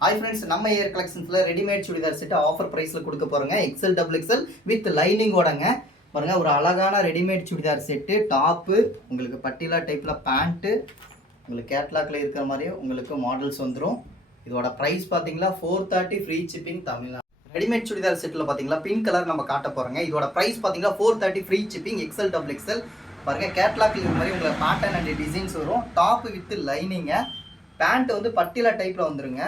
Hi ஃப்ரெண்ட்ஸ், நம்ம AR கலெக்ஷன்ஸில் ரெடிமேட் சுடிதார் செட்டு ஆஃபர் ப்ரைஸில் கொடுக்க போகிறோங்க. எக்ஸல் டபுள் எக்ஸல் வித் லைனிங்கோடங்க. பாருங்கள், ஒரு அழகான ரெடிமேட் சுடிதார் செட்டு. டாப்பு உங்களுக்கு பட்டிலா டைப்பில், பேண்ட்டு உங்களுக்கு கேட்லாக்ல இருக்கிற மாதிரியே உங்களுக்கு மாடல்ஸ் வந்துடும். இதோட ப்ரைஸ் பார்த்தீங்களா 430 free shipping Tamil Nadu. Readymade churidar செட்டில் பார்த்தீங்களா பிங்க் கலர் நம்ம காட்ட போகிறோங்க. இதோட ப்ரைஸ் பார்த்தீங்களா 430 free shipping XL double XL. பாருங்கள், கேட்லாக்ல இருக்கிற மாதிரி உங்களுக்கு பேட்டர்ன் அண்ட் டிசைன்ஸ் வரும். டாப்பு வித் லைனிங்க. பேண்ட் வந்து பட்டிலா டைப்பில் வந்துருங்க.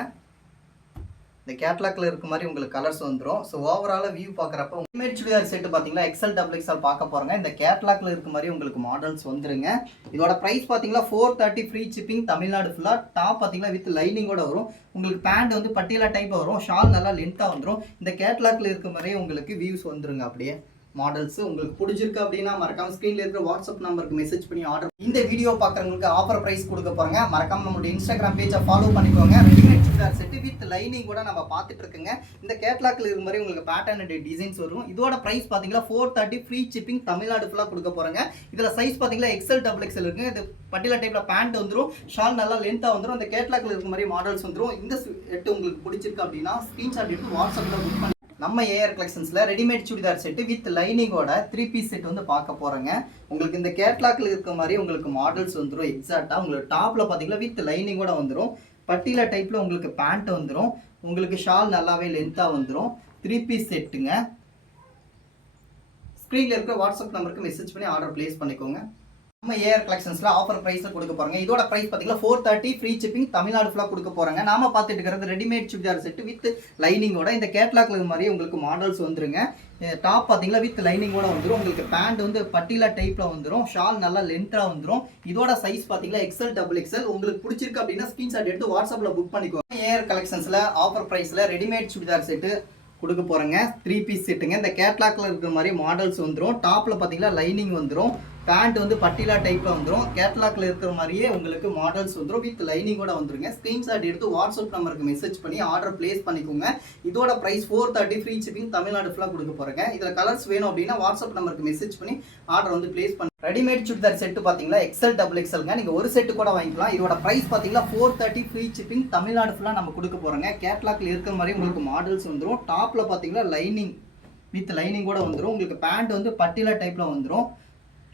இந்த கேட்லாக்ல இருக்க மாதிரி உங்களுக்கு கலர்ஸ் வந்துடும். ஸோ ஓவராலாக வியூ பார்க்குறப்ப ரெடிமேட் சுடிதார் செட்டு பார்த்தீங்கன்னா எக்ஸல் டபுள் எக்ஸல் பார்க்க போகிறோங்க. இந்த கேட்லாக்ல இருக்க மாதிரி உங்களுக்கு மாடல்ஸ் வந்துருங்க. இதோட ப்ரைஸ் பார்த்தீங்கன்னா 430 ஃப்ரீ ஷிப்பிங் தமிழ்நாடு ஃபுல்லாக. டாப் பார்த்தீங்கன்னா வித் லைனிங்கோட வரும். உங்களுக்கு பேண்ட் வந்து பட்டியலா டைப் வரும். ஷால் நல்லா லென்த்தாக வந்துடும். இந்த கேட்லாக்ல இருக்க மாதிரியே உங்களுக்கு வியூஸ் வந்துருங்க. அப்படியே மாடல்ஸ் உங்களுக்கு பிடிச்சிருக்கு அப்படின்னா மறக்காம ஸ்க்ரீன்ல இருக்கிற வாட்ஸ்அப் நம்பருக்கு மெசேஜ் பண்ணி ஆர்டர். இந்த வீடியோ பார்க்குறவங்களுக்கு ஆஃபர் ப்ரைஸ் கொடுக்க போறாங்க. மறக்காம நம்மளுடைய இன்ஸ்டாகிராம் பேஜை ஃபாலோ பண்ணிக்கோங்க. Readymade churidar set with lining கூட நம்ம பார்த்துட்டு இருக்குங்க. இந்த கேட்லாக்ல இருக்க மாதிரி உங்களுக்கு பேட்டர்ன் அண்ட் டிசைன்ஸ் வரும். இதோட ப்ரைஸ் பார்த்தீங்கன்னா 430 ஃப்ரீ ஷிப்பிங் தமிழ்நாடு ஃபுல்லாக கொடுக்க போறாங்க. இதில் சைஸ் பார்த்தீங்கன்னா எக்ஸல் டபுள் எக்ஸல் இருக்குங்க. இது பட்டியலா டைப்ல பேண்ட் வந்துடும். ஷால் நல்லா லென்த்தாக வந்துடும். இந்த கேட்லாக்ல இருக்க மாதிரி மாடல்ஸ் வந்துடும். இந்த செட்டு உங்களுக்கு பிடிச்சிருக்கு அப்படின்னா ஸ்க்ரீன்ஷாட் எடுத்து வாட்ஸ்அப்பில் புக் பண்ணி நம்ம ஏஆர் கலெக்ஷன்ஸில் ரெடிமேட் சுடிதார் செட்டு வித் லைனிங்கோட 3 பீஸ் செட் வந்து பார்க்க போகிறோங்க. உங்களுக்கு இந்த கேட்லாக்ல இருக்க மாதிரி உங்களுக்கு மாடல்ஸ் வந்துடும். எக்ஸாக்டாக உங்களுக்கு டாப்பில் பார்த்தீங்கன்னா வித் லைனிங்கோட வந்துடும். பட்டியலா டைப்பில் உங்களுக்கு பேண்ட் வந்துடும். உங்களுக்கு ஷால் நல்லாவே லென்த்தாக வந்துடும். 3 பீஸ் செட்டுங்க. ஸ்க்ரீனில் இருக்கிற வாட்ஸ்அப் நம்பருக்கு மெசேஜ் பண்ணி ஆர்டர் பிளேஸ் பண்ணிக்கோங்க. நம்ம ஏஆர் கலெக்ஷன்ஸ்ல ஆஃபர் பிரைஸ்ல கொடுக்க போறாங்க. இதோட பிரைஸ் பாத்தீங்கன்னா 430 ஃப்ரீ ஷிப்பிங் தமிழ்நாடு ஃபுல்லா கொடுக்க போறாங்க. நாம பார்த்துட்டு இருக்கிறது ரெடிமேட் சுடிதார் செட் வித் லைனிங்கோட. இந்த கேட்லாக்ல மாதிரி உங்களுக்கு மாடல்ஸ் வந்துருங்க. டாப் பாத்தீங்கன்னா வித் லைனிங்கோட வந்துடும். உங்களுக்கு பேண்ட் வந்து பட்டியலா டைப்ல வந்துடும். ஷால் நல்லா லென்த்தா வந்துடும். இதோட சைஸ் பாத்தீங்கன்னா எக்ஸல் டபுள் எக்ஸல். உங்களுக்கு பிடிச்சிருக்கு அப்படின்னா ஸ்கிரீன்ஷாட் எடுத்து வாட்ஸ்அப்ல புக் பண்ணிக்கோங்க. ஏஆர் கலெக்ஷன்ஸ்ல ஆஃபர் பிரைஸ்ல ரெடிமேட் சுடிதார் செட்டு கொடுக்க போறேங்க. 3 பீஸ் செட்டுங்க. இந்த கேட்லாக்ல இருக்கிற மாதிரி மாடல்ஸ் வந்துடும். டாப்ல பாத்தீங்கன்னா லைனிங் வந்துடும். பேண்ட் வந்து பட்டியலா டைப்ல வந்துடும். கேட்லாக்ல இருக்கிற மாதிரியே உங்களுக்கு மாடல்ஸ் வந்துடும். வித் லைனிங்கோட வந்துருங்க. ஸ்கிரீன்ஷாட் எடுத்து வாட்ஸ்அப் நம்பருக்கு மெசேஜ் பண்ணி ஆர்டர் பிளேஸ் பண்ணிக்கோங்க. இதோட பிரைஸ் 430 ஃப்ரீ ஷிப்பிங் தமிழ்நாடு ஃபுல்லா கொடுக்க போறேங்க. இதுல கலர்ஸ் வேணும் அப்படின்னா வாட்ஸ்அப் நம்பருக்கு மெசேஜ் பண்ணி ஆர்டர் வந்து பிளேஸ் பண்ணி. ரெடிமேட் சுடிதார் செட்டு பாத்தீங்கன்னா எக்ஸல் டபுள் எக்ஸல்ங்க. நீங்க ஒரு செட்டு கூட வாங்கிக்கலாம். இதோட பிரைஸ் பாத்தீங்கன்னா 430 ஃப்ரீ ஷிப்பிங் தமிழ்நாடு ஃபுல்லா நம்ம கொடுக்க போறோங்க. கேட்லாக்ல இருக்கிற மாதிரி உங்களுக்கு மாடல்ஸ் வந்துடும். டாப்ல பாத்தீங்கன்னா லைனிங் வித் லைனிங் கூட வந்துடும். உங்களுக்கு பேண்ட் வந்து பட்டியலா டைப்ல வந்துடும்.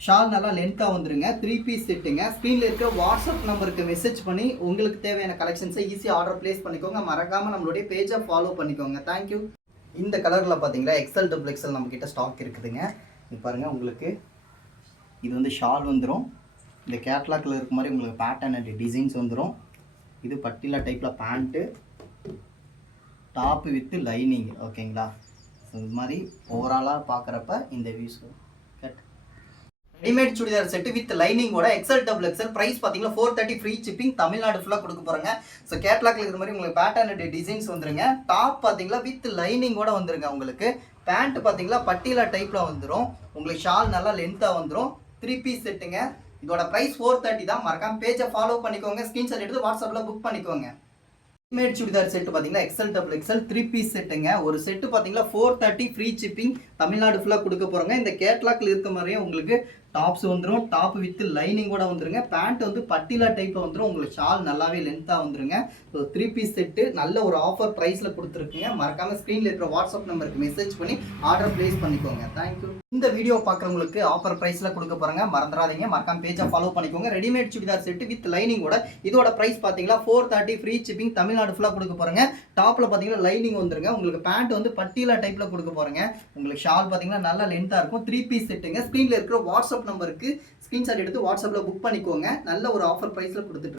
ஷால் நல்லா லென்த்தாக வந்துருங்க. 3 பீஸ் செட்டுங்க. ஸ்க்ரீனில் இருக்க வாட்ஸ்அப் நம்பருக்கு மெசேஜ் பண்ணி உங்களுக்கு தேவையான கலெக்ஷன்ஸை ஈஸியாக ஆர்டர் பிளேஸ் பண்ணிக்கோங்க. மறக்காமல் நம்மளுடைய பேஜை ஃபாலோ பண்ணிக்கோங்க. தேங்க்யூ. இந்த கலரில் பார்த்தீங்களா எக்ஸல் டபுள் எக்ஸல் நம்மக்கிட்ட ஸ்டாக் இருக்குதுங்க. இது பாருங்கள், உங்களுக்கு இது வந்து ஷால் வந்துடும். இந்த கேட்லாக்ல இருக்க மாதிரி உங்களுக்கு பேட்டர்ன் அண்ட் டிசைன்ஸ் வந்துடும். இது பட்டியலா டைப்பில் பேண்ட்டு, டாப்பு வித்து லைனிங். ஓகேங்களா? ஸோ இது மாதிரி ஓவராலாக பார்க்குறப்ப இந்த views readymade churidar set with லைனிங்கோட எக்ஸல் டபுள் எக்ஸல். பிரைஸ் பார்த்தீங்கன்னா 430 ஃப்ரீ ஷிப்பிங் தமிழ்நாடு ஃபுல்லாக கொடுக்க போறாங்க. ஸோ கேட்லாக்ல இருக்கிற மாதிரி உங்களுக்கு பேட்டர்ன் அண்ட் டிசைன்ஸ் வந்துருங்க. டாப் பார்த்தீங்கன்னா வித் லைனிங்கோட வந்துருங்க. உங்களுக்கு பேண்ட் பார்த்தீங்கன்னா பட்டியலா டைப்ல வந்துடும். உங்களுக்கு ஷால் நல்லா லென்த்தாக வந்துடும். 3 பீஸ் செட்டுங்க. இதோட பிரைஸ் 430 தான். மறக்காம பேஜை ஃபாலோ பண்ணிக்கோங்க. ஸ்கிரீன்ஷாட் எடுத்து வாட்ஸ்அப்ல புக் பண்ணிக்கோங்க. ரெடிமேட் சுடிதார் செட்டு பார்த்தீங்கன்னா எக்ஸல் டபுள் எக்ஸல் 3 பீஸ் செட்டுங்க. ஒரு செட்டு பார்த்தீங்கன்னா 430 ஃப்ரீ ஷிப்பிங் தமிழ்நாடு ஃபுல்லாக கொடுக்க போறாங்க. இந்த கேட்லாக்ல இருக்க மாதிரியே உங்களுக்கு டாப்ஸ் வந்துடும். டாப் வித் லைனிங்கோட வந்துருங்க. பேண்ட் வந்து பட்டியலா டைப்ல வந்துடும். உங்களுக்கு ஷால் நல்லாவே லென்த்தாக வந்துருங்க. ஸோ 3 பீஸ் செட்டு நல்ல ஒரு ஆஃபர் ப்ரைஸ்ல கொடுத்துருக்குங்க. மறக்காம ஸ்க்ரீன்ல இருக்கிற வாட்ஸ்அப் நம்பருக்கு மெசேஜ் பண்ணி ஆர்டர் பிளேஸ் பண்ணிக்கோங்க. தேங்க்யூ. இந்த வீடியோ பார்க்குறவங்களுக்கு ஆஃபர் ப்ரைஸ்ல கொடுக்க போறாங்க. மறந்துடாதீங்க. மறக்காம பேஜை ஃபாலோ பண்ணிக்கோங்க. ரெடிமேட் சுடிதார் செட்டு வித் லைனிங்கோட. இதோட பிரைஸ் பார்த்தீங்கன்னா 430 ஃப்ரீ ஷிப்பிங் தமிழ்நாடு ஃபுல்லாக கொடுக்க போறாங்க. டாப்ல பார்த்தீங்கன்னா லைனிங் வந்துருங்க. உங்களுக்கு பேண்ட் வந்து பட்டியலா டைப்ல கொடுக்க போறாங்க. உங்களுக்கு ஷால் பார்த்தீங்கன்னா நல்லா லென்த்தாக இருக்கும். 3 பீஸ் செட்டுங்க. ஸ்க்ரீன்ல இருக்கிற வாட்ஸ்அப் நம்பருக்கு ஸ்கிரீன்ஷாட் எடுத்து வாட்ஸ்அப்ல புக் பண்ணிக்கோங்க. நல்ல ஒரு ஆஃபர் பிரைஸ்ல கொடுத்துட்டு